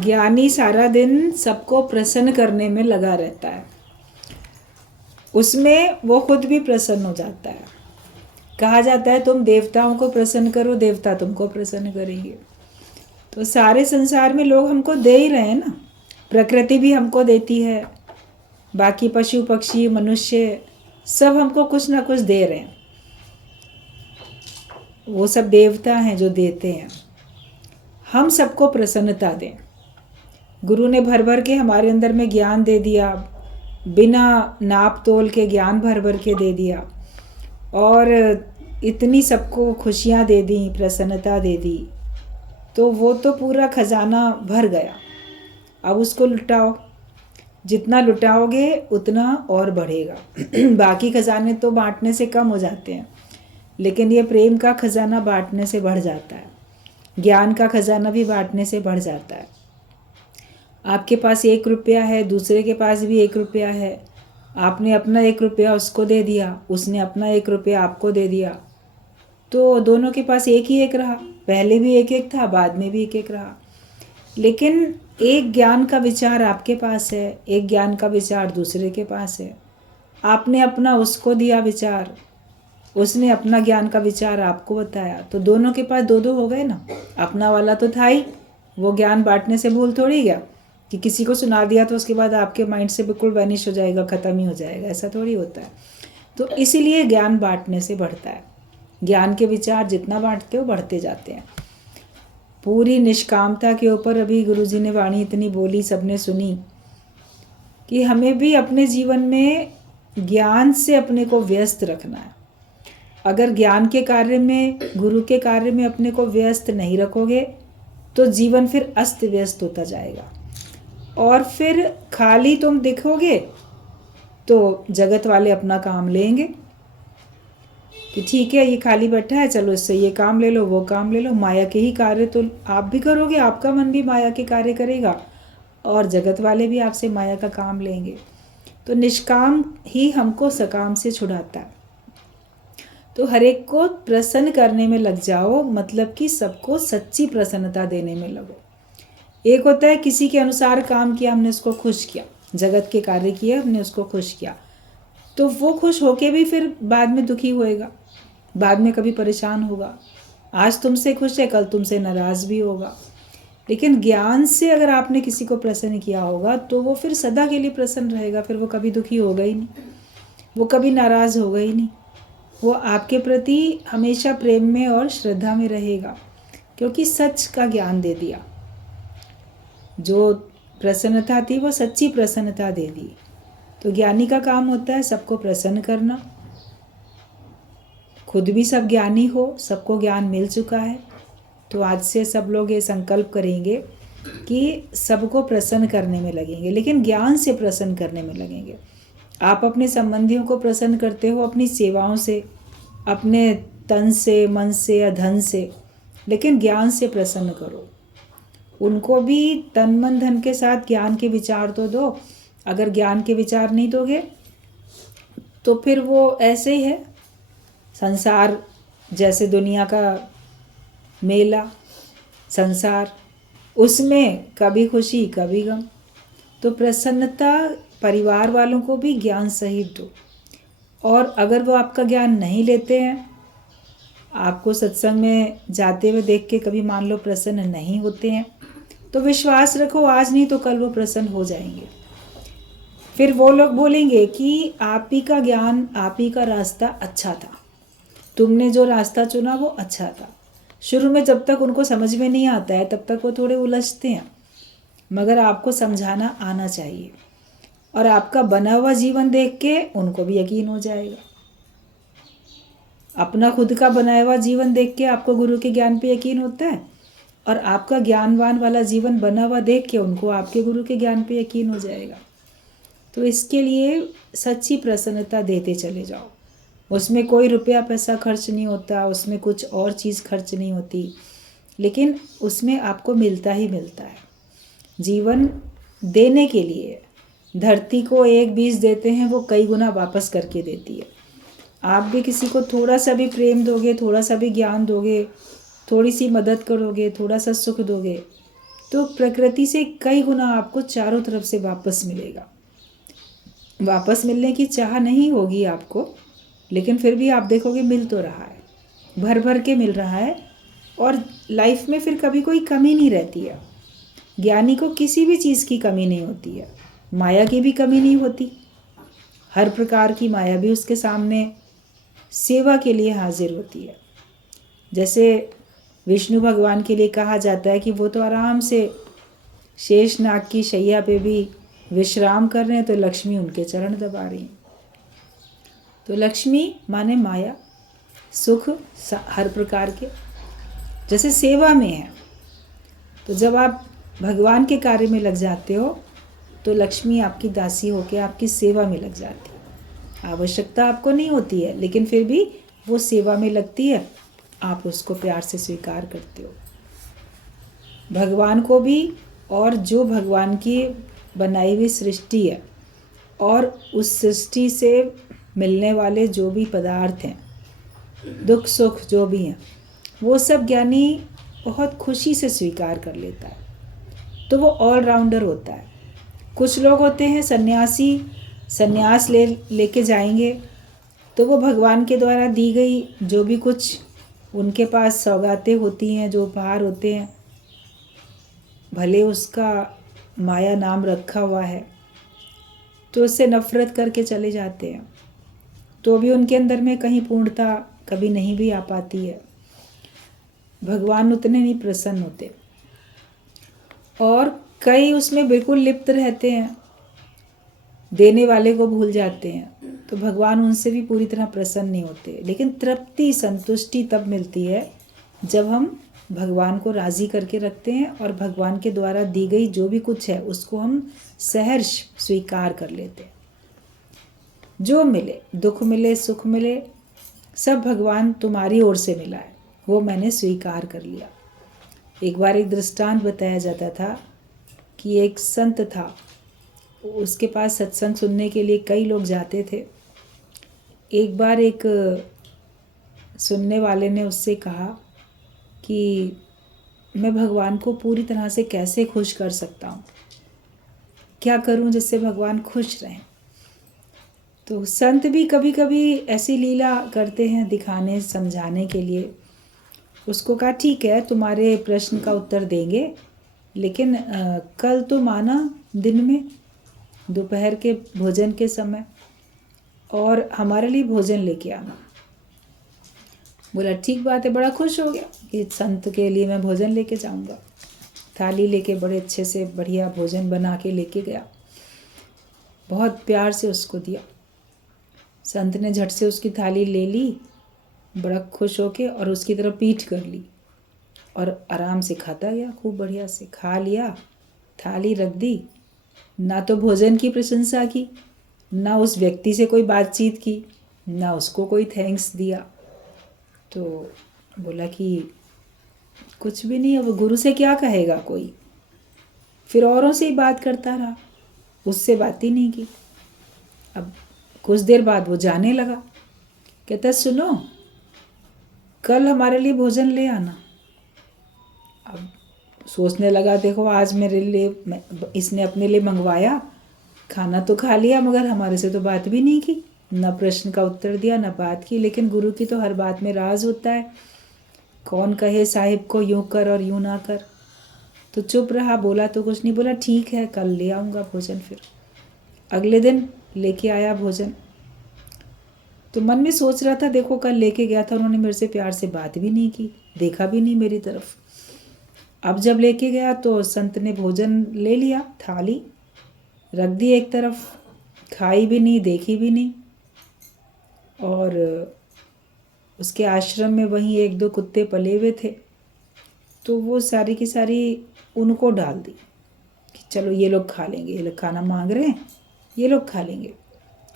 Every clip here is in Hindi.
ज्ञानी सारा दिन सबको प्रसन्न करने में लगा रहता है, उसमें वो खुद भी प्रसन्न हो जाता है। कहा जाता है तुम देवताओं को प्रसन्न करो, देवता तुमको प्रसन्न करेंगे। तो सारे संसार में लोग हमको दे ही रहे हैं ना, प्रकृति भी हमको देती है, बाकी पशु पक्षी मनुष्य सब हमको कुछ ना कुछ दे रहे हैं। वो सब देवता हैं जो देते हैं। हम सबको प्रसन्नता दें। गुरु ने भर भर के हमारे अंदर में ज्ञान दे दिया, बिना नाप तोल के ज्ञान भर भर के दे दिया, और इतनी सबको खुशियाँ दे दी, प्रसन्नता दे दी, तो वो तो पूरा खजाना भर गया। अब उसको लुटाओ, जितना लुटाओगे उतना और बढ़ेगा। बाकी खजाने तो बांटने से कम हो जाते हैं, लेकिन ये प्रेम का खजाना बांटने से बढ़ जाता है, ज्ञान का खजाना भी बांटने से बढ़ जाता है। आपके पास 1 रुपया है, दूसरे के पास भी 1 रुपया है, आपने अपना 1 रुपया उसको दे दिया, उसने अपना 1 रुपया आपको दे दिया, तो दोनों के पास एक ही एक रहा। पहले भी एक एक था, बाद में भी एक एक रहा। लेकिन एक ज्ञान का विचार आपके पास है, एक ज्ञान का विचार दूसरे के पास है। आपने अपना उसको दिया विचार, उसने अपना ज्ञान का विचार आपको बताया, तो दोनों के पास 2-2 हो गए ना। अपना वाला तो था ही, वो ज्ञान बांटने से भूल थोड़ी गया कि किसी को सुना दिया तो उसके बाद आपके माइंड से बिल्कुल वैनिश हो जाएगा, ख़त्म ही हो जाएगा, ऐसा थोड़ी होता है। तो इसीलिए ज्ञान बांटने से बढ़ता है। ज्ञान के विचार जितना बांटते हो बढ़ते जाते हैं। पूरी निष्कामता के ऊपर अभी गुरुजी ने वाणी इतनी बोली, सबने सुनी, कि हमें भी अपने जीवन में ज्ञान से अपने को व्यस्त रखना है। अगर ज्ञान के कार्य में, गुरु के कार्य में अपने को व्यस्त नहीं रखोगे तो जीवन फिर अस्त व्यस्त होता जाएगा, और फिर खाली तुम दिखोगे तो जगत वाले अपना काम लेंगे कि ठीक है ये खाली बैठा है, चलो इससे ये काम ले लो, वो काम ले लो। माया के ही कार्य तो आप भी करोगे, आपका मन भी माया के कार्य करेगा, और जगत वाले भी आपसे माया का काम लेंगे। तो निष्काम ही हमको सकाम से छुड़ाता है। तो हर एक को प्रसन्न करने में लग जाओ, मतलब कि सबको सच्ची प्रसन्नता देने में लगो। एक होता है किसी के अनुसार काम किया, हमने उसको खुश किया, जगत के कार्य किए, हमने उसको खुश किया, तो वो खुश होके भी फिर बाद में दुखी होएगा, बाद में कभी परेशान होगा। आज तुमसे खुश है, कल तुमसे नाराज़ भी होगा। लेकिन ज्ञान से अगर आपने किसी को प्रसन्न किया होगा तो वो फिर सदा के लिए प्रसन्न रहेगा, फिर वो कभी दुखी होगा ही नहीं, वो कभी नाराज़ होगा ही नहीं, वो आपके प्रति हमेशा प्रेम में और श्रद्धा में रहेगा, क्योंकि सच का ज्ञान दे दिया। जो प्रसन्नता थी वो सच्ची प्रसन्नता दे दी। तो ज्ञानी का काम होता है सबको प्रसन्न करना। खुद भी सब ज्ञानी हो, सबको ज्ञान मिल चुका है, तो आज से सब लोग ये संकल्प करेंगे कि सबको प्रसन्न करने में लगेंगे, लेकिन ज्ञान से प्रसन्न करने में लगेंगे। आप अपने संबंधियों को प्रसन्न करते हो अपनी सेवाओं से, अपने तन से, मन से या धन से, लेकिन ज्ञान से प्रसन्न करो। उनको भी तन मन धन के साथ ज्ञान के विचार तो दो। अगर ज्ञान के विचार नहीं दोगे तो फिर वो ऐसे ही है, संसार जैसे दुनिया का मेला, संसार, उसमें कभी खुशी कभी गम। तो प्रसन्नता परिवार वालों को भी ज्ञान सहित दो। और अगर वो आपका ज्ञान नहीं लेते हैं, आपको सत्संग में जाते हुए देख के कभी मान लो प्रसन्न नहीं होते हैं, तो विश्वास रखो आज नहीं तो कल वो प्रसन्न हो जाएंगे। फिर वो लोग बोलेंगे कि आप ही का ज्ञान, आप ही का रास्ता अच्छा था, तुमने जो रास्ता चुना वो अच्छा था। शुरू में जब तक उनको समझ में नहीं आता है तब तक वो थोड़े उलझते हैं, मगर आपको समझाना आना चाहिए, और आपका बना हुआ जीवन देख के उनको भी यकीन हो जाएगा। अपना खुद का बनाया हुआ जीवन देख के आपको गुरु के ज्ञान पे यकीन होता है, और आपका ज्ञानवान वाला जीवन बना हुआ देख के उनको आपके गुरु के ज्ञान पे यकीन हो जाएगा। तो इसके लिए सच्ची प्रसन्नता देते चले जाओ। उसमें कोई रुपया पैसा खर्च नहीं होता, उसमें कुछ और चीज़ खर्च नहीं होती, लेकिन उसमें आपको मिलता ही मिलता है। जीवन देने के लिए धरती को एक बीज देते हैं, वो कई गुना वापस करके देती है। आप भी किसी को थोड़ा सा भी प्रेम दोगे, थोड़ा सा भी ज्ञान दोगे, थोड़ी सी मदद करोगे, थोड़ा सा सुख दोगे, तो प्रकृति से कई गुना आपको चारों तरफ से वापस मिलेगा। वापस मिलने की चाह नहीं होगी आपको, लेकिन फिर भी आप देखोगे मिल तो रहा है, भर भर के मिल रहा है, और लाइफ में फिर कभी कोई कमी नहीं रहती है। ज्ञानी को किसी भी चीज़ की कमी नहीं होती है, माया की भी कमी नहीं होती। हर प्रकार की माया भी उसके सामने सेवा के लिए हाजिर होती है। जैसे विष्णु भगवान के लिए कहा जाता है कि वो तो आराम से शेषनाग की शैया पे भी विश्राम कर रहे हैं, तो लक्ष्मी उनके चरण दबा रही हैं। तो लक्ष्मी माने माया, सुख हर प्रकार के, जैसे सेवा में है। तो जब आप भगवान के कार्य में लग जाते हो तो लक्ष्मी आपकी दासी होकर आपकी सेवा में लग जाती है। आवश्यकता आपको नहीं होती है, लेकिन फिर भी वो सेवा में लगती है, आप उसको प्यार से स्वीकार करते हो। भगवान को भी, और जो भगवान की बनाई हुई सृष्टि है और उस सृष्टि से मिलने वाले जो भी पदार्थ हैं, दुख सुख जो भी हैं, वो सब ज्ञानी बहुत खुशी से स्वीकार कर लेता है। तो वो ऑलराउंडर होता है। कुछ लोग होते हैं सन्यासी, सन्यास लेके जाएंगे तो वो भगवान के द्वारा दी गई जो भी कुछ उनके पास सौगातें होती हैं, जो उपहार होते हैं, भले उसका माया नाम रखा हुआ है, तो उससे नफरत करके चले जाते हैं। तो भी उनके अंदर में कहीं पूर्णता कभी नहीं भी आ पाती है। भगवान उतने नहीं प्रसन्न होते, और कई उसमें बिल्कुल लिप्त रहते हैं, देने वाले को भूल जाते हैं, तो भगवान उनसे भी पूरी तरह प्रसन्न नहीं होते। लेकिन तृप्ति, संतुष्टि तब मिलती है जब हम भगवान को राज़ी करके रखते हैं और भगवान के द्वारा दी गई जो भी कुछ है उसको हम सहर्ष स्वीकार कर लेते हैं। जो मिले, दुख मिले, सुख मिले, सब भगवान तुम्हारी ओर से मिला है, वो मैंने स्वीकार कर लिया। एक बार एक दृष्टांत बताया जाता था कि एक संत था, उसके पास सत्संग सुनने के लिए कई लोग जाते थे। एक बार एक सुनने वाले ने उससे कहा कि मैं भगवान को पूरी तरह से कैसे खुश कर सकता हूँ, क्या करूँ जिससे भगवान खुश रहें। तो संत भी कभी कभी ऐसी लीला करते हैं दिखाने समझाने के लिए। उसको कहा ठीक है, तुम्हारे प्रश्न का उत्तर देंगे, लेकिन कल तुम आना दिन में दोपहर के भोजन के समय, और हमारे लिए भोजन लेके आना। बोला ठीक बात है, बड़ा खुश हो गया कि संत के लिए मैं भोजन लेके जाऊंगा। थाली लेके बड़े अच्छे से बढ़िया भोजन बना के लेके गया, बहुत प्यार से उसको दिया। संत ने झट से उसकी थाली ले ली, बड़ा खुश होके, और उसकी तरफ पीठ कर ली और आराम से खाता गया। खूब बढ़िया से खा लिया, थाली रख दी, ना तो भोजन की प्रशंसा की, ना उस व्यक्ति से कोई बातचीत की, ना उसको कोई थैंक्स दिया। तो बोला कि कुछ भी नहीं, अब गुरु से क्या कहेगा कोई। फिर औरों से ही बात करता रहा, उससे बात ही नहीं की। अब कुछ देर बाद वो जाने लगा, कहता सुनो कल हमारे लिए भोजन ले आना। अब सोचने लगा देखो आज मेरे लिए इसने अपने लिए मंगवाया, खाना तो खा लिया, मगर हमारे से तो बात भी नहीं की, न प्रश्न का उत्तर दिया, न बात की। लेकिन गुरु की तो हर बात में राज होता है, कौन कहे साहिब को यूँ कर और यूँ ना कर। तो चुप रहा, बोला तो कुछ नहीं, बोला ठीक है कल ले आऊँगा भोजन। फिर अगले दिन लेके आया भोजन। तो मन में सोच रहा था देखो कल लेके गया था, उन्होंने मेरे से प्यार से बात भी नहीं की, देखा भी नहीं मेरी तरफ। अब जब लेके गया तो संत ने भोजन ले लिया, थाली रख दी एक तरफ, खाई भी नहीं, देखी भी नहीं। और उसके आश्रम में वहीं एक दो कुत्ते पले हुए थे, तो वो सारी की सारी उनको डाल दी कि चलो ये लोग खा लेंगे, ये लोग खाना मांग रहे हैं, ये लोग खा लेंगे।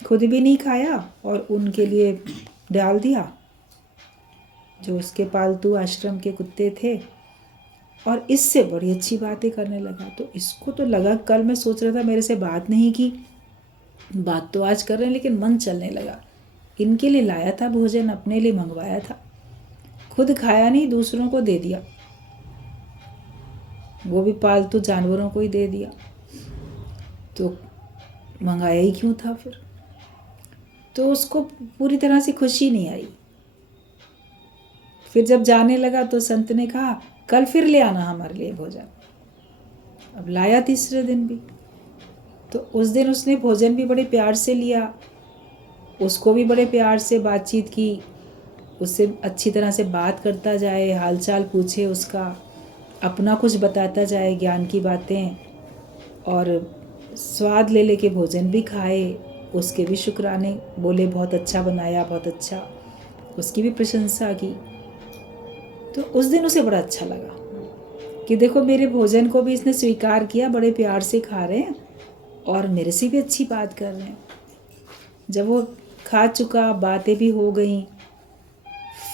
खुद भी नहीं खाया और उनके लिए डाल दिया, जो उसके पालतू आश्रम के कुत्ते थे। और इससे बड़ी अच्छी बातें करने लगा। तो इसको तो लगा, कल मैं सोच रहा था मेरे से बात नहीं की, बात तो आज कर रहे हैं, लेकिन मन चलने लगा। इनके लिए लाया था भोजन, अपने लिए मंगवाया था, खुद खाया नहीं, दूसरों को दे दिया। वो भी पालतू जानवरों को ही दे दिया, तो मंगाया ही क्यों था फिर। तो उसको पूरी तरह से खुशी नहीं आई। फिर जब जाने लगा तो संत ने कहा कल फिर ले आना हमारे लिए भोजन। अब लाया तीसरे दिन भी, तो उस दिन उसने भोजन भी बड़े प्यार से लिया, उसको भी बड़े प्यार से बातचीत की, उससे अच्छी तरह से बात करता जाए, हालचाल पूछे उसका, अपना कुछ बताता जाए, ज्ञान की बातें, और स्वाद ले लेके भोजन भी खाए, उसके भी शुक्राने बोले, बहुत अच्छा बनाया, बहुत अच्छा, उसकी भी प्रशंसा की। तो उस दिन उसे बड़ा अच्छा लगा कि देखो मेरे भोजन को भी इसने स्वीकार किया, बड़े प्यार से खा रहे हैं और मेरे से भी अच्छी बात कर रहे हैं। जब वो खा चुका, बातें भी हो गई,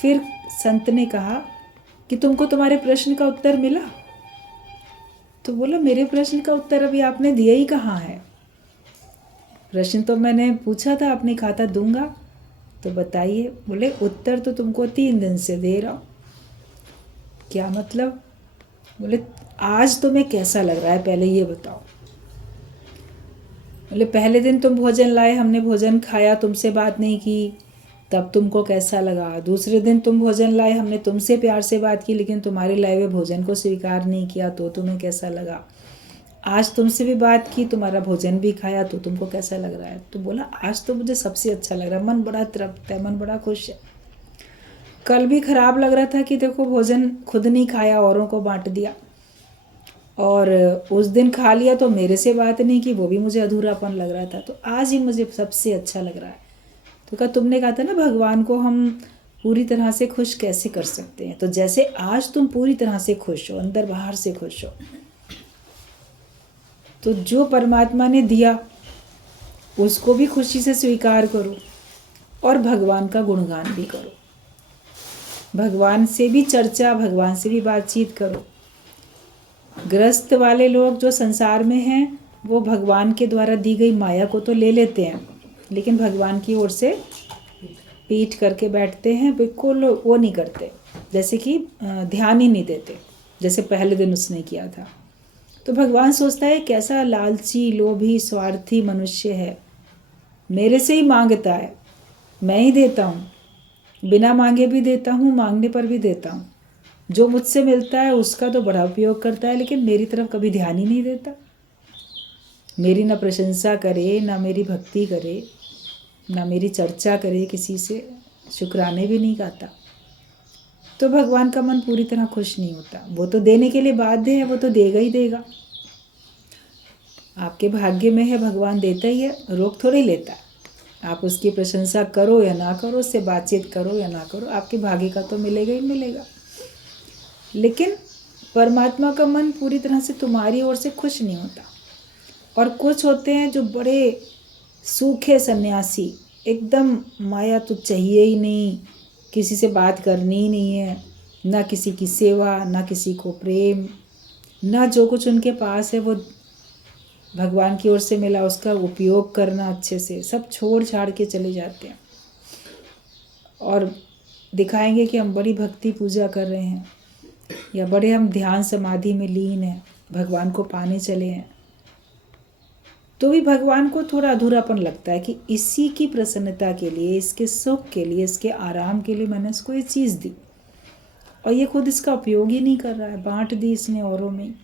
फिर संत ने कहा कि तुमको तुम्हारे प्रश्न का उत्तर मिला? तो बोला मेरे प्रश्न का उत्तर अभी आपने दिया ही कहाँ है, प्रश्न तो मैंने पूछा था, आपने कहा था दूंगा, तो बताइए। बोले उत्तर तो तुमको 3 दिन से दे रहा हूँ। क्या मतलब? बोले आज तुम्हें कैसा लग रहा है पहले ये बताओ। बोले पहले दिन तुम भोजन लाए, हमने भोजन खाया, तुमसे बात नहीं की, तब तुमको कैसा लगा? दूसरे दिन तुम भोजन लाए, हमने तुमसे प्यार से बात की लेकिन तुम्हारे लाए हुए भोजन को स्वीकार नहीं किया, तो तुम्हें कैसा लगा? आज तुमसे भी बात की, तुम्हारा भोजन भी खाया, तो तुमको कैसा लग रहा है? तो बोला आज तो मुझे सबसे अच्छा लग रहा है, मन बड़ा तृप्त है, मन बड़ा खुश है। कल भी खराब लग रहा था कि देखो भोजन खुद नहीं खाया, औरों को बांट दिया, और उस दिन खा लिया तो मेरे से बात नहीं की, वो भी मुझे अधूरापन लग रहा था, तो आज ही मुझे सबसे अच्छा लग रहा है। तो कहा तुमने कहा था ना भगवान को हम पूरी तरह से खुश कैसे कर सकते हैं, तो जैसे आज तुम पूरी तरह से खुश हो, अंदर बाहर से खुश हो, तो जो परमात्मा ने दिया उसको भी खुशी से स्वीकार करो और भगवान का गुणगान भी करो, भगवान से भी चर्चा, भगवान से भी बातचीत करो। ग्रस्त वाले लोग जो संसार में हैं वो भगवान के द्वारा दी गई माया को तो ले लेते हैं, लेकिन भगवान की ओर से पीठ करके बैठते हैं, बिल्कुल वो नहीं करते, जैसे कि ध्यान ही नहीं देते, जैसे पहले दिन उसने किया था। तो भगवान सोचता है कैसा लालची, लोभी, स्वार्थी मनुष्य है, मेरे से ही मांगता है, मैं ही देता हूँ, बिना मांगे भी देता हूँ, मांगने पर भी देता हूँ, जो मुझसे मिलता है उसका तो बड़ा उपयोग करता है, लेकिन मेरी तरफ कभी ध्यान ही नहीं देता, मेरी ना प्रशंसा करे, ना मेरी भक्ति करे, ना मेरी चर्चा करे, किसी से शुक्राने भी नहीं गाता। तो भगवान का मन पूरी तरह खुश नहीं होता। वो तो देने के लिए बाध्य है, वो तो देगा ही देगा, आपके भाग्य में है, भगवान देता ही है, रोक थोड़ी लेता है। आप उसकी प्रशंसा करो या ना करो, उससे बातचीत करो या ना करो, आपके भाग्य का तो मिलेगा ही मिलेगा। लेकिन परमात्मा का मन पूरी तरह से तुम्हारी ओर से खुश नहीं होता। और कुछ होते हैं जो बड़े सूखे सन्यासी, एकदम माया तो चाहिए ही नहीं, किसी से बात करनी ही नहीं है, ना किसी की सेवा, ना किसी को प्रेम, ना जो कुछ उनके पास है वो भगवान की ओर से मिला उसका उपयोग करना अच्छे से, सब छोड़ छाड़ के चले जाते हैं और दिखाएंगे कि हम बड़ी भक्ति पूजा कर रहे हैं या बड़े हम ध्यान समाधि में लीन हैं, भगवान को पाने चले हैं। तो भी भगवान को थोड़ा अधूरापन लगता है कि इसी की प्रसन्नता के लिए, इसके सुख के लिए, इसके आराम के लिए मैंने इसको ये चीज़ दी और ये खुद इसका उपयोग ही नहीं कर रहा है, बांट दी इसने औरों में।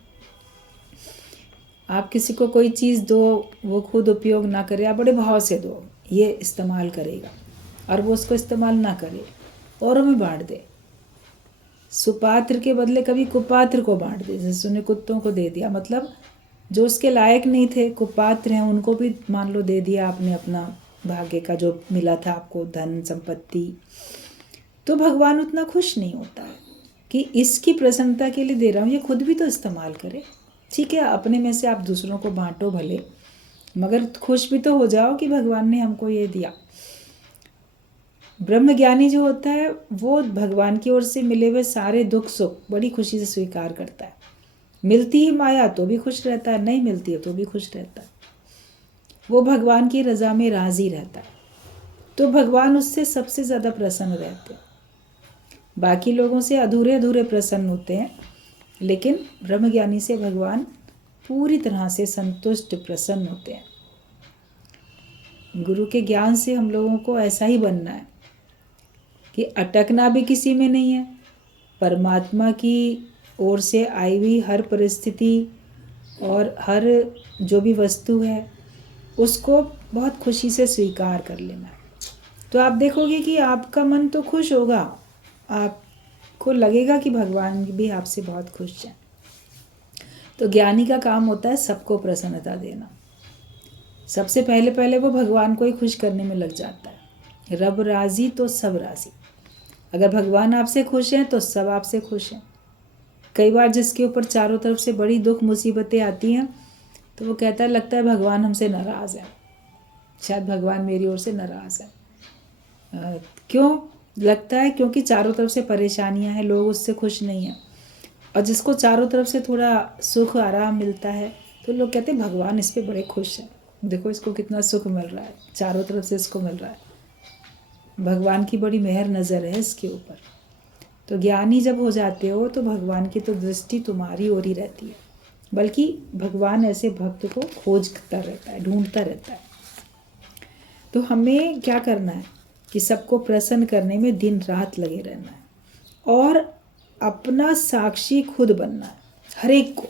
आप किसी को कोई चीज़ दो, वो खुद उपयोग ना करे, आप बड़े भाव से दो, ये इस्तेमाल करेगा, और वो उसको इस्तेमाल ना करे, औरों में बांट दे। सुपात्र के बदले कभी कुपात्र को बांट दे, जैसे उन्हें कुत्तों को दे दिया, मतलब जो उसके लायक नहीं थे, कुपात्र हैं, उनको भी मान लो दे दिया आपने, अपना भाग्य का जो मिला था आपको, धन संपत्ति। तो भगवान उतना खुश नहीं होता है कि इसकी प्रसन्नता के लिए दे रहा हूँ, ये खुद भी तो इस्तेमाल करे। ठीक है, अपने में से आप दूसरों को बांटो भले, मगर खुश भी तो हो जाओ कि भगवान ने हमको ये दिया। ब्रह्मज्ञानी जो होता है वो भगवान की ओर से मिले हुए सारे दुख सुख बड़ी खुशी से स्वीकार करता है। मिलती ही माया तो भी खुश रहता है, नहीं मिलती है तो भी खुश रहता है, वो भगवान की रज़ा में राज़ी रहता है। तो भगवान उससे सबसे ज़्यादा प्रसन्न रहते हैं। बाकी लोगों से अधूरे अधूरे प्रसन्न होते हैं, लेकिन ब्रह्मज्ञानी से भगवान पूरी तरह से संतुष्ट प्रसन्न होते हैं। गुरु के ज्ञान से हम लोगों को ऐसा ही बनना है कि अटकना भी किसी में नहीं है। परमात्मा की ओर से आई हुई हर परिस्थिति और हर जो भी वस्तु है उसको बहुत खुशी से स्वीकार कर लेना है। तो आप देखोगे कि आपका मन तो खुश होगा, आपको लगेगा कि भगवान भी आपसे बहुत खुश हैं। तो ज्ञानी का काम होता है सबको प्रसन्नता देना। सबसे पहले वो भगवान को ही खुश करने में लग जाता है। रब राजी तो सब राजी। अगर भगवान आपसे खुश हैं तो सब आपसे खुश हैं। कई बार जिसके ऊपर चारों तरफ से बड़ी दुख मुसीबतें आती हैं तो वो कहता है लगता है भगवान हमसे नाराज़ है, शायद भगवान मेरी ओर से नाराज़ है। क्यों लगता है? क्योंकि चारों तरफ से परेशानियां हैं, लोग उससे खुश नहीं हैं। और जिसको चारों तरफ से थोड़ा सुख आराम मिलता है तो लोग कहते हैं भगवान इस पे बड़े खुश हैं, देखो इसको कितना सुख मिल रहा है, चारों तरफ से इसको मिल रहा है, भगवान की बड़ी मेहर नज़र है इसके ऊपर। तो ज्ञानी जब हो जाते हो तो भगवान की तो दृष्टि तुम्हारी ओर ही रहती है, बल्कि भगवान ऐसे भक्त को खोजता रहता है, ढूंढता रहता है। तो हमें क्या करना है कि सबको प्रसन्न करने में दिन रात लगे रहना है और अपना साक्षी खुद बनना है हर एक को।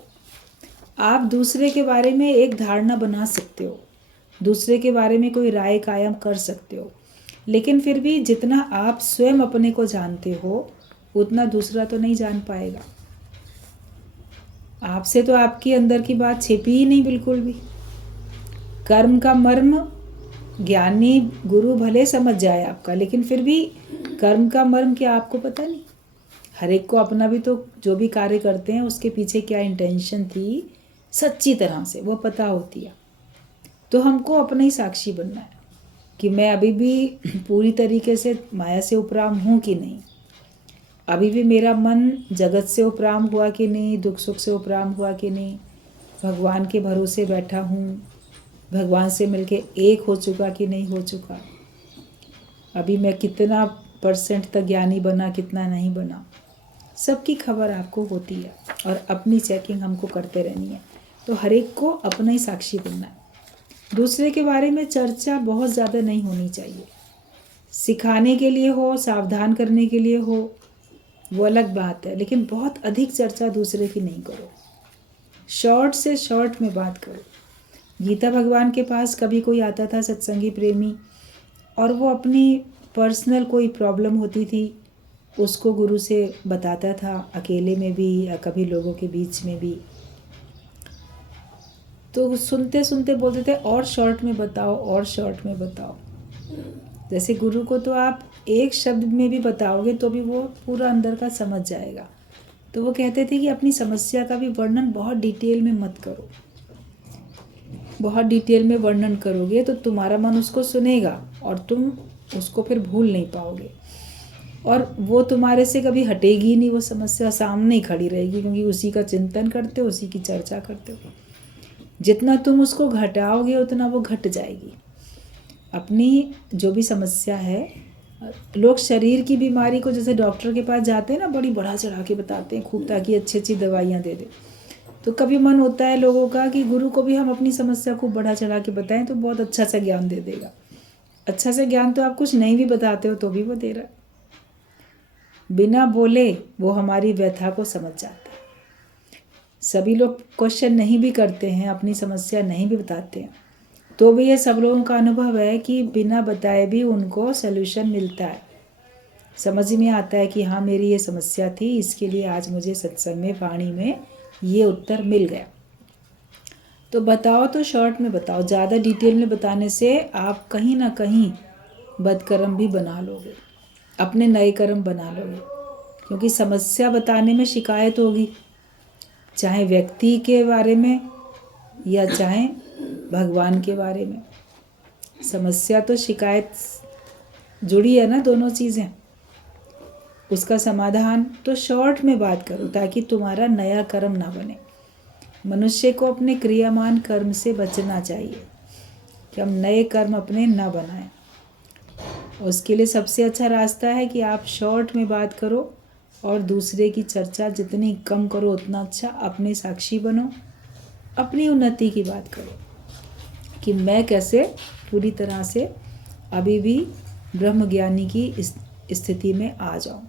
आप दूसरे के बारे में एक धारणा बना सकते हो, दूसरे के बारे में कोई राय कायम कर सकते हो, लेकिन फिर भी जितना आप स्वयं अपने को जानते हो उतना दूसरा तो नहीं जान पाएगा। आपसे तो आपकी अंदर की बात छिपी ही नहीं बिल्कुल भी। कर्म का मर्म ज्ञानी गुरु भले समझ जाए आपका, लेकिन फिर भी कर्म का मर्म क्या आपको पता नहीं। हर एक को अपना भी तो जो भी कार्य करते हैं उसके पीछे क्या इंटेंशन थी सच्ची तरह से वो पता होती है। तो हमको अपना ही साक्षी बनना है कि मैं अभी भी पूरी तरीके से माया से उपराम हूँ कि नहीं, अभी भी मेरा मन जगत से उपराम हुआ कि नहीं, दुख सुख से उपराम हुआ कि नहीं, भगवान के भरोसे बैठा हूँ, भगवान से मिलके एक हो चुका कि नहीं हो चुका, अभी मैं कितना % तक ज्ञानी बना, कितना नहीं बना, सबकी खबर आपको होती है और अपनी चेकिंग हमको करते रहनी है। तो हर एक को अपना ही साक्षी बनना है। दूसरे के बारे में चर्चा बहुत ज़्यादा नहीं होनी चाहिए। सिखाने के लिए हो, सावधान करने के लिए हो, वो अलग बात है, लेकिन बहुत अधिक चर्चा दूसरे की नहीं करो। शॉर्ट से शॉर्ट में बात करो। गीता भगवान के पास कभी कोई आता था सत्संगी प्रेमी और वो अपनी पर्सनल कोई प्रॉब्लम होती थी उसको गुरु से बताता था, अकेले में भी या कभी लोगों के बीच में भी। तो सुनते सुनते बोलते थे और शॉर्ट में बताओ, और शॉर्ट में बताओ। जैसे गुरु को तो आप एक शब्द में भी बताओगे तो भी वो पूरा अंदर का समझ जाएगा। तो वो कहते थे कि अपनी समस्या का भी वर्णन बहुत डिटेल में मत करो। बहुत डिटेल में वर्णन करोगे तो तुम्हारा मन उसको सुनेगा और तुम उसको फिर भूल नहीं पाओगे और वो तुम्हारे से कभी हटेगी नहीं, वो समस्या सामने ही खड़ी रहेगी, क्योंकि उसी का चिंतन करते हो, उसी की चर्चा करते हो। जितना तुम उसको घटाओगे उतना वो घट जाएगी। अपनी जो भी समस्या है, लोग शरीर की बीमारी को जैसे डॉक्टर के पास जाते हैं ना, बड़ी बढ़ा चढ़ा के बताते हैं खूब, ताकि अच्छी अच्छी दवाइयाँ दे दे। तो कभी मन होता है लोगों का कि गुरु को भी हम अपनी समस्या को बढ़ा चढ़ा के बताएं तो बहुत अच्छा सा ज्ञान दे देगा। अच्छा सा ज्ञान तो आप कुछ नहीं भी बताते हो तो भी वो दे रहा है। बिना बोले वो हमारी व्यथा को समझ जाता है। सभी लोग क्वेश्चन नहीं भी करते हैं, अपनी समस्या नहीं भी बताते हैं, तो भी ये सब लोगों का अनुभव है कि बिना बताए भी उनको सल्यूशन मिलता है। समझ में आता है कि हाँ मेरी ये समस्या थी, इसके लिए आज मुझे सत्संग में, वाणी में ये उत्तर मिल गया। तो बताओ तो शॉर्ट में बताओ। ज़्यादा डिटेल में बताने से आप कहीं ना कहीं बदकर्म भी बना लोगे, अपने नए कर्म बना लोगे, क्योंकि समस्या बताने में शिकायत होगी, चाहे व्यक्ति के बारे में या चाहे भगवान के बारे में। समस्या तो शिकायत जुड़ी है ना, दोनों चीज़ें। उसका समाधान तो शॉर्ट में बात करो ताकि तुम्हारा नया कर्म ना बने। मनुष्य को अपने क्रियामान कर्म से बचना चाहिए कि हम नए कर्म अपने ना बनाएं। उसके लिए सबसे अच्छा रास्ता है कि आप शॉर्ट में बात करो और दूसरे की चर्चा जितनी कम करो उतना अच्छा। अपने साक्षी बनो, अपनी उन्नति की बात करो कि मैं कैसे पूरी तरह से अभी भी ब्रह्म ज्ञानी की स्थिति में आ जाऊं,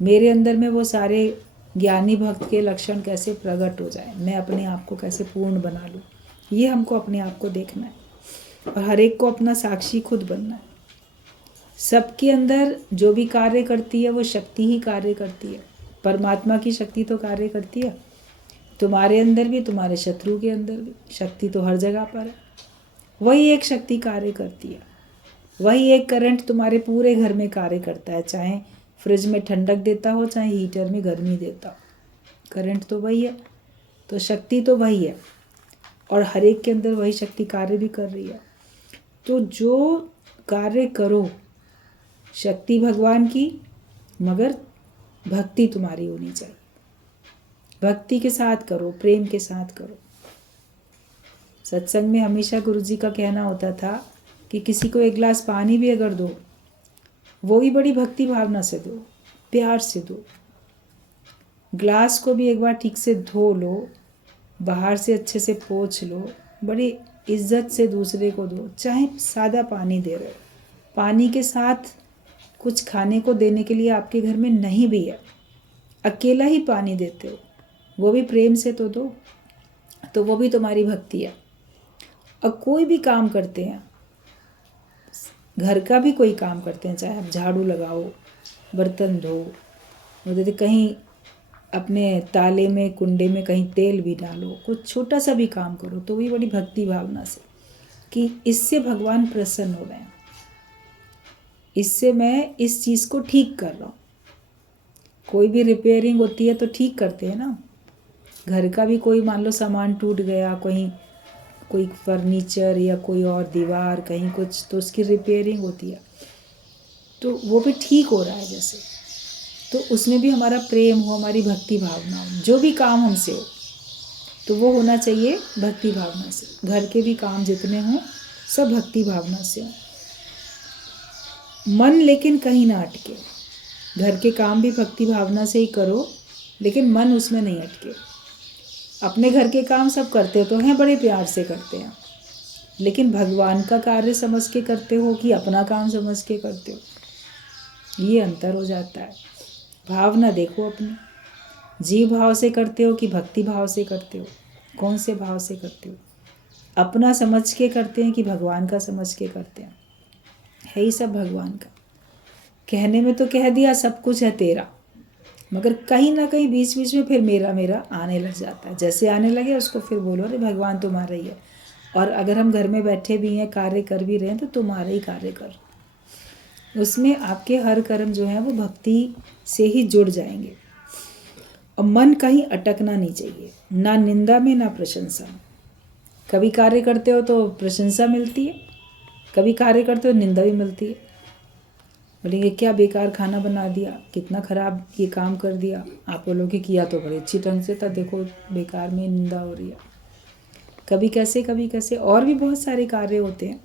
मेरे अंदर में वो सारे ज्ञानी भक्त के लक्षण कैसे प्रकट हो जाए, मैं अपने आप को कैसे पूर्ण बना लूँ। ये हमको अपने आप को देखना है और हर एक को अपना साक्षी खुद बनना है। सबके अंदर जो भी कार्य करती है वो शक्ति ही कार्य करती है। परमात्मा की शक्ति तो कार्य करती है, तुम्हारे अंदर भी, तुम्हारे शत्रु के अंदर भी। शक्ति तो हर जगह पर है। वही एक शक्ति कार्य करती है, वही एक करंट तुम्हारे पूरे घर में कार्य करता है, चाहे फ्रिज में ठंडक देता हो, चाहे हीटर में गर्मी देता हो। करंट तो वही है, तो शक्ति तो वही है और हर एक के अंदर वही शक्ति कार्य भी कर रही है। तो जो कार्य करो शक्ति भगवान की, मगर भक्ति तुम्हारी होनी चाहिए। भक्ति के साथ करो, प्रेम के साथ करो। सत्संग में हमेशा गुरुजी का कहना होता था कि किसी को एक गिलास पानी भी अगर दो, वो भी बड़ी भक्ति भावना से दो, प्यार से दो। ग्लास को भी एक बार ठीक से धो लो, बाहर से अच्छे से पोंछ लो, बड़ी इज्जत से दूसरे को दो। चाहे सादा पानी दे रहे हो, पानी के साथ कुछ खाने को देने के लिए आपके घर में नहीं भी है, अकेला ही पानी देते हो, वो भी प्रेम से तो दो, तो वो भी तुम्हारी भक्ति है। और कोई भी काम करते हैं, घर का भी कोई काम करते हैं, चाहे आप झाड़ू लगाओ, बर्तन धो, मतलब कहीं अपने ताले में, कुंडे में कहीं तेल भी डालो, कुछ छोटा सा भी काम करो, तो भी बड़ी भक्ति भावना से कि इससे भगवान प्रसन्न हो रहे हैं, इससे मैं इस चीज़ को ठीक कर रहा हूँ। कोई भी रिपेयरिंग होती है तो ठीक करते हैं ना। घर का भी कोई मान लो सामान टूट गया, कहीं कोई फर्नीचर या कोई और दीवार कहीं कुछ, तो उसकी रिपेयरिंग होती है, तो वो भी ठीक हो रहा है जैसे, तो उसमें भी हमारा प्रेम हो, हमारी भक्ति भावना हो। जो भी काम हमसे हो तो वो होना चाहिए भक्ति भावना से। घर के भी काम जितने हों सब भक्ति भावना से हों। मन लेकिन कहीं ना अटके। घर के काम भी भक्ति भावना से ही करो, लेकिन मन उसमें नहीं अटके। अपने घर के काम सब करते तो हैं, बड़े प्यार से करते हैं, लेकिन भगवान का कार्य समझ के करते हो कि अपना काम समझ के करते हो, ये अंतर हो जाता है। भावना देखो अपनी, जीव भाव से करते हो कि भक्ति भाव से करते हो, कौन से भाव से करते हो। अपना समझ के करते हैं कि भगवान का समझ के करते हैं। है ही सब भगवान का। कहने में तो कह दिया सब कुछ है तेरा, मगर कहीं ना कहीं बीच बीच में फिर मेरा मेरा आने लग जाता है। जैसे आने लगे उसको फिर बोलो अरे भगवान तुम्हारा ही है। और अगर हम घर में बैठे भी हैं, कार्य कर भी रहे हैं, तो तुम्हारा ही कार्य कर, उसमें आपके हर कर्म जो हैं वो भक्ति से ही जुड़ जाएंगे। और मन कहीं अटकना नहीं चाहिए, ना निंदा में ना प्रशंसा में। कभी कार्य करते हो तो प्रशंसा मिलती है, कभी कार्य करते हो निंदा भी मिलती है। बोलेंगे क्या बेकार खाना बना दिया, कितना ख़राब ये काम कर दिया। आप बोलोगे किया तो बड़े अच्छी ढंग से था, देखो बेकार में निंदा हो रही है। कभी कैसे और भी बहुत सारे कार्य होते हैं।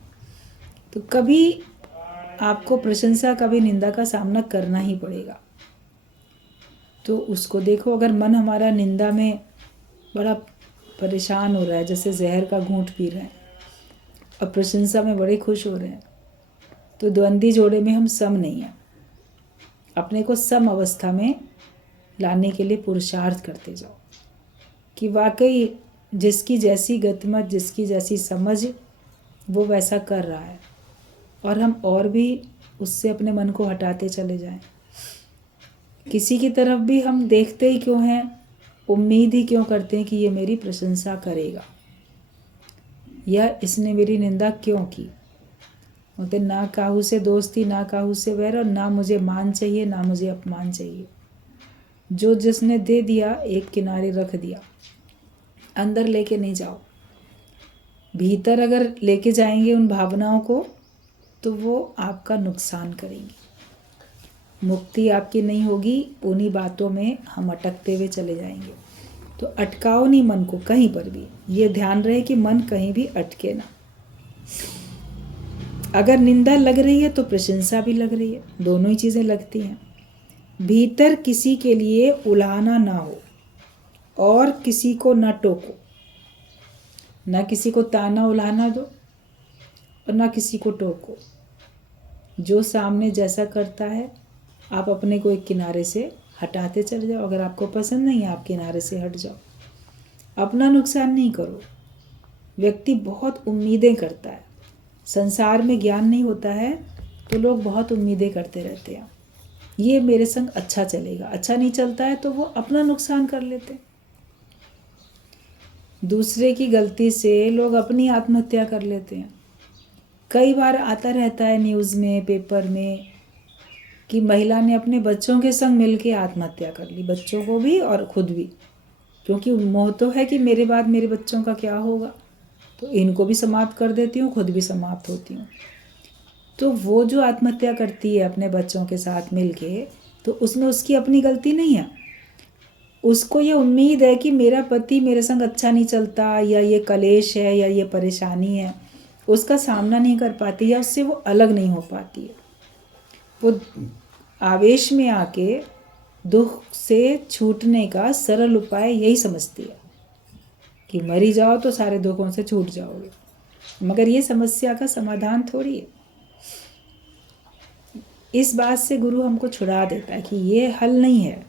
तो कभी आपको प्रशंसा, कभी निंदा का सामना करना ही पड़ेगा। तो उसको देखो, अगर मन हमारा निंदा में बड़ा परेशान हो रहा है, जैसे जहर का घूंट पी रहे हैं, और प्रशंसा में बड़े खुश हो रहे हैं, तो द्वंद्वी जोड़े में हम सम नहीं हैं। अपने को सम अवस्था में लाने के लिए पुरुषार्थ करते जाओ कि वाकई जिसकी जैसी गतिमत, जिसकी जैसी समझ, वो वैसा कर रहा है, और हम और भी उससे अपने मन को हटाते चले जाएं। किसी की तरफ भी हम देखते ही क्यों हैं, उम्मीद ही क्यों करते हैं कि ये मेरी प्रशंसा करेगा या इसने मेरी निंदा क्यों की। होते ना काहू से दोस्ती, ना काहू से वैर, और ना मुझे मान चाहिए ना मुझे अपमान चाहिए। जो जिसने दे दिया एक किनारे रख दिया, अंदर लेके नहीं जाओ। भीतर अगर लेके जाएंगे उन भावनाओं को तो वो आपका नुकसान करेंगी। मुक्ति आपकी नहीं होगी, उन्हीं बातों में हम अटकते हुए चले जाएंगे। तो अटकाओ नहीं मन को कहीं पर भी, ये ध्यान रहे कि मन कहीं भी अटके ना। अगर निंदा लग रही है तो प्रशंसा भी लग रही है, दोनों ही चीज़ें लगती हैं। भीतर किसी के लिए उलाहना ना हो और किसी को न टोको, ना किसी को ताना उलाहना दो और ना किसी को टोको। जो सामने जैसा करता है आप अपने को एक किनारे से हटाते चले जाओ। अगर आपको पसंद नहीं है आप किनारे से हट जाओ, अपना नुकसान नहीं करो। व्यक्ति बहुत उम्मीदें करता है, संसार में ज्ञान नहीं होता है तो लोग बहुत उम्मीदें करते रहते हैं, ये मेरे संग अच्छा चलेगा, अच्छा नहीं चलता है तो वो अपना नुकसान कर लेते हैं। दूसरे की गलती से लोग अपनी आत्महत्या कर लेते हैं। कई बार आता रहता है न्यूज़ में, पेपर में कि महिला ने अपने बच्चों के संग मिलके आत्महत्या कर ली, बच्चों को भी और खुद भी, क्योंकि मोह तो है कि मेरे बाद मेरे बच्चों का क्या होगा, तो इनको भी समाप्त कर देती हूँ, खुद भी समाप्त होती हूँ। तो वो जो आत्महत्या करती है अपने बच्चों के साथ मिलके, तो उसमें उसकी अपनी गलती नहीं है। उसको ये उम्मीद है कि मेरा पति मेरे संग अच्छा नहीं चलता, या ये कलेश है या ये परेशानी है, उसका सामना नहीं कर पाती या उससे वो अलग नहीं हो पाती है। वो आवेश में आके दुख से छूटने का सरल उपाय यही समझती है कि मरी जाओ तो सारे दुखों से छूट जाओगे, मगर ये समस्या का समाधान थोड़ी है। इस बात से गुरु हमको छुड़ा देता है कि ये हल नहीं है।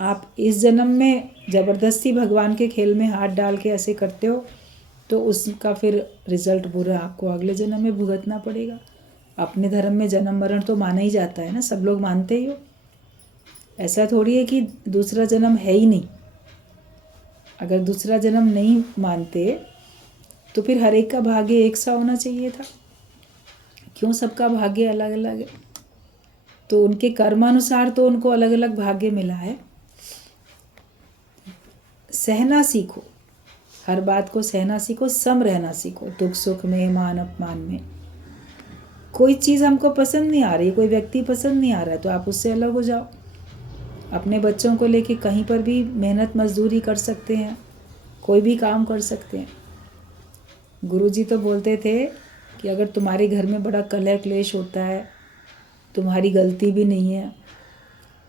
आप इस जन्म में ज़बरदस्ती भगवान के खेल में हाथ डाल के ऐसे करते हो तो उसका फिर रिजल्ट बुरा आपको अगले जन्म में भुगतना पड़ेगा। अपने धर्म में जन्म मरण तो माना ही जाता है ना, सब लोग मानते ही हो। ऐसा थोड़ी है कि दूसरा जन्म है ही नहीं। अगर दूसरा जन्म नहीं मानते तो फिर हर एक का भाग्य एक सा होना चाहिए था। क्यों सबका भाग्य अलग अलग है? तो उनके कर्मानुसार तो उनको अलग अलग भाग्य मिला है। सहना सीखो, हर बात को सहना सीखो, सम रहना सीखो, दुख सुख में, मान अपमान में। कोई चीज़ हमको पसंद नहीं आ रही, कोई व्यक्ति पसंद नहीं आ रहा है तो आप उससे अलग हो जाओ। अपने बच्चों को लेके कहीं पर भी मेहनत मजदूरी कर सकते हैं, कोई भी काम कर सकते हैं। गुरुजी तो बोलते थे कि अगर तुम्हारे घर में बड़ा कलह क्लेश होता है, तुम्हारी गलती भी नहीं है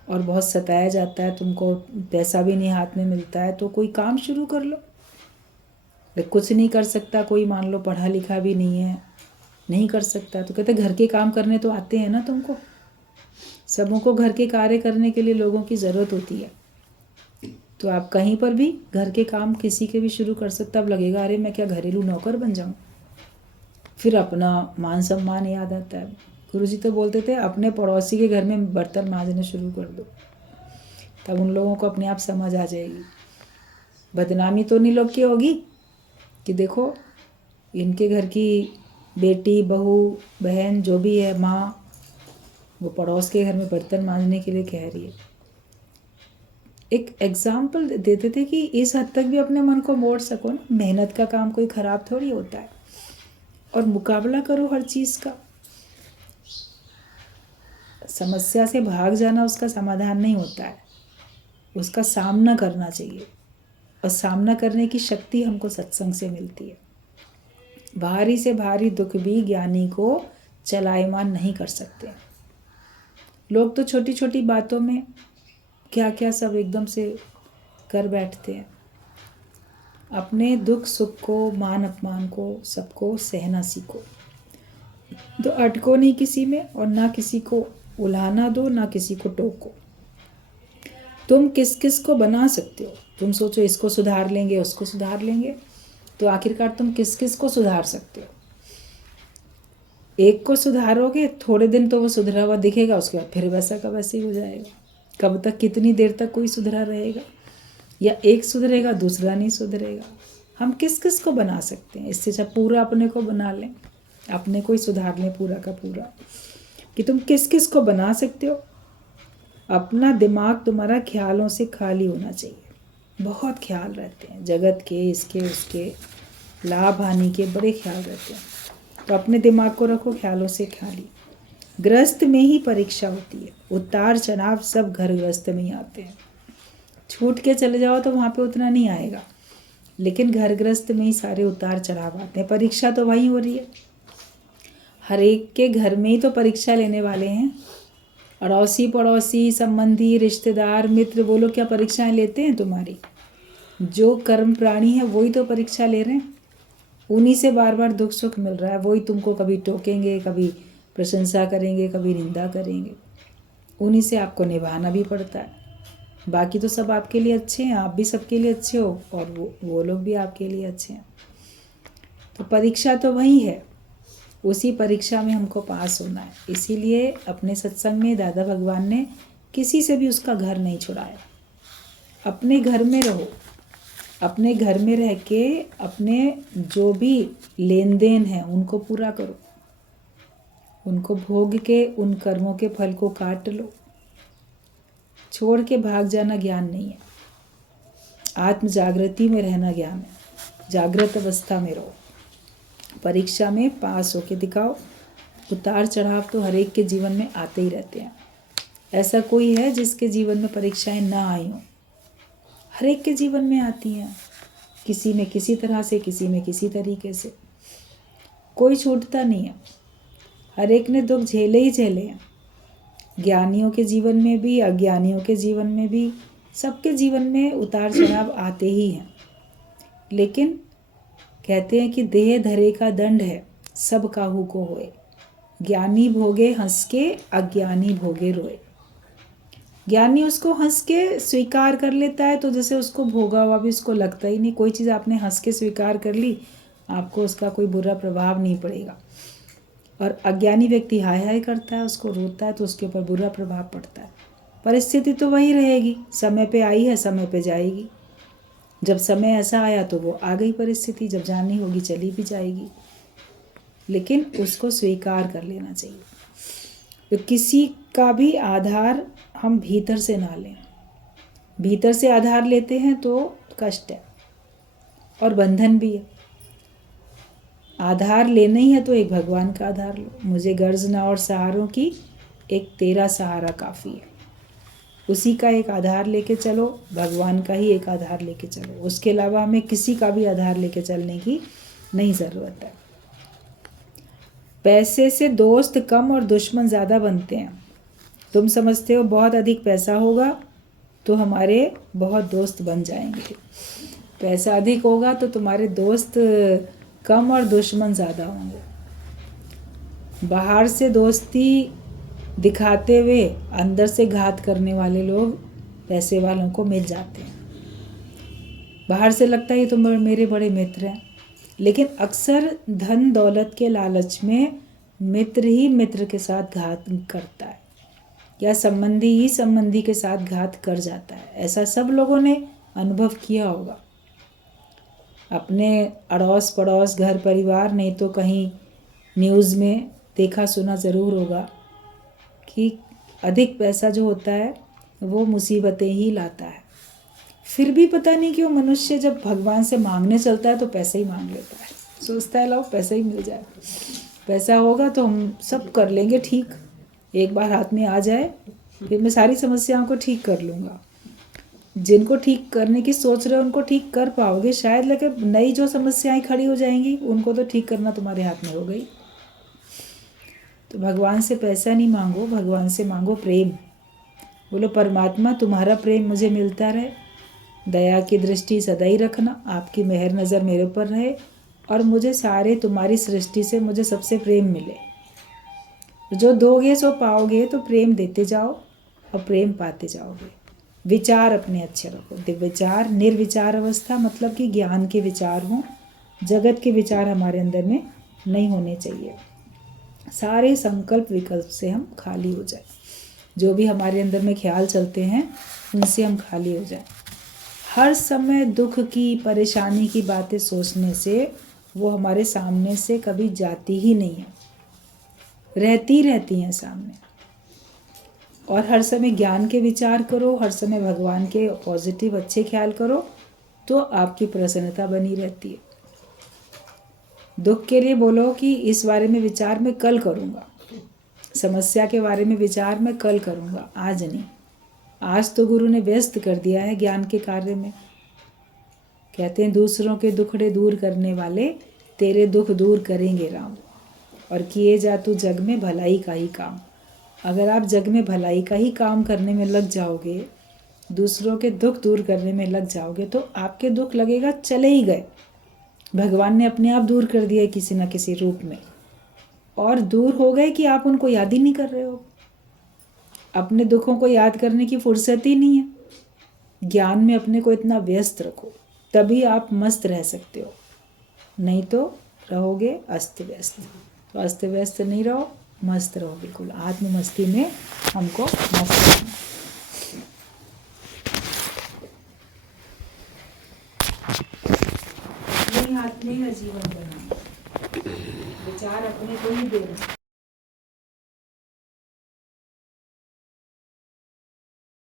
और बहुत सताया जाता है, तुमको पैसा भी नहीं हाथ में मिलता है, तो कोई काम शुरू कर लो। कुछ नहीं कर सकता कोई, मान लो पढ़ा लिखा भी नहीं है, नहीं कर सकता, तो कहते घर के काम करने तो आते हैं ना तुमको। सबों को घर के कार्य करने के लिए लोगों की ज़रूरत होती है, तो आप कहीं पर भी घर के काम किसी के भी शुरू कर सकते। अब लगेगा अरे मैं क्या घरेलू नौकर बन जाऊँ, फिर अपना मान सम्मान याद आता है। गुरुजी तो बोलते थे अपने पड़ोसी के घर में बर्तन मांजने शुरू कर दो, तब उन लोगों को अपने आप समझ आ जाएगी। बदनामी तो नहीं लोग की होगी कि देखो इनके घर की बेटी, बहू, बहन जो भी है, माँ, वो पड़ोस के घर में बर्तन मांजने के लिए कह रही है। एक एग्जाम्पल देते थे कि इस हद तक भी अपने मन को मोड़ सको ना। मेहनत का काम कोई ख़राब थोड़ी होता है, और मुकाबला करो हर चीज़ का। समस्या से भाग जाना उसका समाधान नहीं होता है, उसका सामना करना चाहिए, और सामना करने की शक्ति हमको सत्संग से मिलती है। भारी से भारी दुख भी ज्ञानी को चलायमान नहीं कर सकते। लोग तो छोटी छोटी बातों में क्या क्या सब एकदम से कर बैठते हैं। अपने दुख सुख को, मान अपमान को, सबको सहना सीखो। तो अटको नहीं किसी में, और ना किसी को उलाहना दो, ना किसी को टोको। तुम किस किस को बना सकते हो? तुम सोचो इसको सुधार लेंगे, उसको सुधार लेंगे, तो आखिरकार तुम किस किस को सुधार सकते हो? एक को सुधारोगे, थोड़े दिन तो वो सुधरा हुआ दिखेगा, उसके बाद फिर वैसा का वैसे ही हो जाएगा। कब तक, कितनी देर तक कोई सुधरा रहेगा? या एक सुधरेगा, दूसरा नहीं सुधरेगा। हम किस किस को बना सकते हैं? इससे जब पूरा अपने को बना लें, अपने को ही सुधार लें पूरा का पूरा, कि तुम किस किस को बना सकते हो। अपना दिमाग तुम्हारा ख्यालों से खाली होना चाहिए। बहुत ख्याल रहते हैं जगत के, इसके उसके, लाभ हानि के बड़े ख्याल रहते हैं, तो अपने दिमाग को रखो ख्यालों से खाली। गृहस्थ में ही परीक्षा होती है, उतार चढ़ाव सब घर गृहस्थ में ही आते हैं। छूट के चले जाओ तो वहाँ पे उतना नहीं आएगा, लेकिन घर गृहस्थ में ही सारे उतार चढ़ाव आते हैं। परीक्षा तो वहीं हो रही है, हर एक के घर में ही तो परीक्षा लेने वाले हैं। अड़ोसी पड़ोसी संबंधी रिश्तेदार मित्र वो लोग क्या परीक्षाएं लेते हैं तुम्हारी? जो कर्म प्राणी है वही तो परीक्षा ले रहे हैं। उन्हीं से बार बार दुख सुख मिल रहा है। वही तुमको कभी टोकेंगे, कभी प्रशंसा करेंगे, कभी निंदा करेंगे। उन्हीं से आपको निभाना भी पड़ता है। बाकी तो सब आपके लिए अच्छे हैं, आप भी सबके लिए अच्छे हो और वो लोग भी आपके लिए अच्छे हैं। तो परीक्षा तो वही है, उसी परीक्षा में हमको पास होना है। इसीलिए अपने सत्संग में दादा भगवान ने किसी से भी उसका घर नहीं छुड़ाया। अपने घर में रहो, अपने घर में रह के अपने जो भी लेन देन है उनको पूरा करो, उनको भोग के उन कर्मों के फल को काट लो। छोड़ के भाग जाना ज्ञान नहीं है। आत्म जागृति में रहना ज्ञान है। जागृत अवस्था में रहो, परीक्षा में पास होके दिखाओ। उतार चढ़ाव तो हर एक के जीवन में आते ही रहते हैं। ऐसा कोई है जिसके जीवन में परीक्षाएं ना आई हों? हर एक के जीवन में आती हैं, किसी में किसी तरह से, किसी में किसी तरीके से। कोई छूटता नहीं है, हर एक ने दुख झेले ही झेले हैं। ज्ञानियों के जीवन में भी, अज्ञानियों के जीवन में भी, सबके जीवन में उतार चढ़ाव आते ही हैं। लेकिन कहते हैं कि देह धरे का दंड है, सब काहू को होए। ज्ञानी भोगे हंस के, अज्ञानी भोगे रोए। ज्ञानी उसको हंस के स्वीकार कर लेता है, तो जैसे उसको भोगा हुआ भी उसको लगता ही नहीं। कोई चीज़ आपने हंस के स्वीकार कर ली, आपको उसका कोई बुरा प्रभाव नहीं पड़ेगा। और अज्ञानी व्यक्ति हाय हाय करता है, उसको रोता है तो उसके ऊपर बुरा प्रभाव पड़ता है। परिस्थिति तो वही रहेगी, समय पे आई है, समय पे जाएगी। जब समय ऐसा आया तो वो आ गई परिस्थिति, जब जानी होगी चली भी जाएगी। लेकिन उसको स्वीकार कर लेना चाहिए। तो किसी का भी आधार हम भीतर से ना लें। भीतर से आधार लेते हैं तो कष्ट है और बंधन भी है। आधार लेना ही है तो एक भगवान का आधार लो। मुझे गर्ज ना और सहारों की, एक तेरा सहारा काफ़ी है। उसी का एक आधार लेके चलो, भगवान का ही एक आधार लेके चलो। उसके अलावा हमें किसी का भी आधार लेके चलने की नहीं ज़रूरत है। पैसे से दोस्त कम और दुश्मन ज़्यादा बनते हैं। तुम समझते हो बहुत अधिक पैसा होगा तो हमारे बहुत दोस्त बन जाएंगे। पैसा अधिक होगा तो तुम्हारे दोस्त कम और दुश्मन ज़्यादा होंगे। बाहर से दोस्ती दिखाते हुए अंदर से घात करने वाले लोग पैसे वालों को मिल जाते हैं। बाहर से लगता है ये तो मेरे बड़े मित्र हैं, लेकिन अक्सर धन दौलत के लालच में मित्र ही मित्र के साथ घात करता है, या संबंधी ही संबंधी के साथ घात कर जाता है। ऐसा सब लोगों ने अनुभव किया होगा अपने अड़ोस पड़ोस, घर परिवार, नहीं तो कहीं न्यूज़ में देखा सुना ज़रूर होगा कि अधिक पैसा जो होता है वो मुसीबतें ही लाता है। फिर भी पता नहीं क्यों मनुष्य जब भगवान से मांगने चलता है तो पैसा ही मांग लेता है। सोचता है लाओ पैसा ही मिल जाए, पैसा होगा तो हम सब कर लेंगे ठीक। एक बार हाथ में आ जाए फिर मैं सारी समस्याओं को ठीक कर लूँगा। जिनको ठीक करने की सोच रहे हो उनको ठीक कर पाओगे शायद, लेकिन नई जो समस्याएं खड़ी हो जाएंगी उनको तो ठीक करना तुम्हारे हाथ में हो गई। तो भगवान से पैसा नहीं मांगो, भगवान से मांगो प्रेम। बोलो परमात्मा तुम्हारा प्रेम मुझे मिलता रहे, दया की दृष्टि सदा ही रखना, आपकी मेहर नज़र मेरे ऊपर रहे और मुझे सारे तुम्हारी सृष्टि से मुझे सबसे प्रेम मिले। जो दोगे सो पाओगे, तो प्रेम देते जाओ और प्रेम पाते जाओगे। विचार अपने अच्छे रखो। विचार निर्विचार अवस्था, मतलब कि ज्ञान के विचार हों, जगत के विचार हमारे अंदर में नहीं होने चाहिए। सारे संकल्प विकल्प से हम खाली हो जाए। जो भी हमारे अंदर में ख्याल चलते हैं उनसे हम खाली हो जाए। हर समय दुख की, परेशानी की बातें सोचने से वो हमारे सामने से कभी जाती ही नहीं है, रहती हैं सामने। और हर समय ज्ञान के विचार करो, हर समय भगवान के पॉजिटिव अच्छे ख्याल करो, तो आपकी प्रसन्नता बनी रहती है। दुख के लिए बोलो कि इस बारे में विचार मैं कल करूँगा, समस्या के बारे में विचार मैं कल करूँगा, आज नहीं। आज तो गुरु ने व्यस्त कर दिया है ज्ञान के कार्य में। कहते हैं दूसरों के दुखड़े दूर करने वाले तेरे दुख दूर करेंगे राम, और किए जा तू जग में भलाई का ही काम। अगर आप जग में भलाई का ही काम करने में लग जाओगे, दूसरों के दुख दूर करने में लग जाओगे, तो आपके दुख लगेगा चले ही गए, भगवान ने अपने आप दूर कर दिया किसी न किसी रूप में, और दूर हो गए कि आप उनको याद ही नहीं कर रहे हो। अपने दुखों को याद करने की फुर्सत ही नहीं है। ज्ञान में अपने को इतना व्यस्त रखो, तभी आप मस्त रह सकते हो, नहीं तो रहोगे अस्त व्यस्त। तो अस्त व्यस्त नहीं रहो, मस्त रहो, बिल्कुल आत्म मस्ती में हमको मस्त रहना। अपने हाथ में है जीवन बनाना, विचार अपने को ही देना।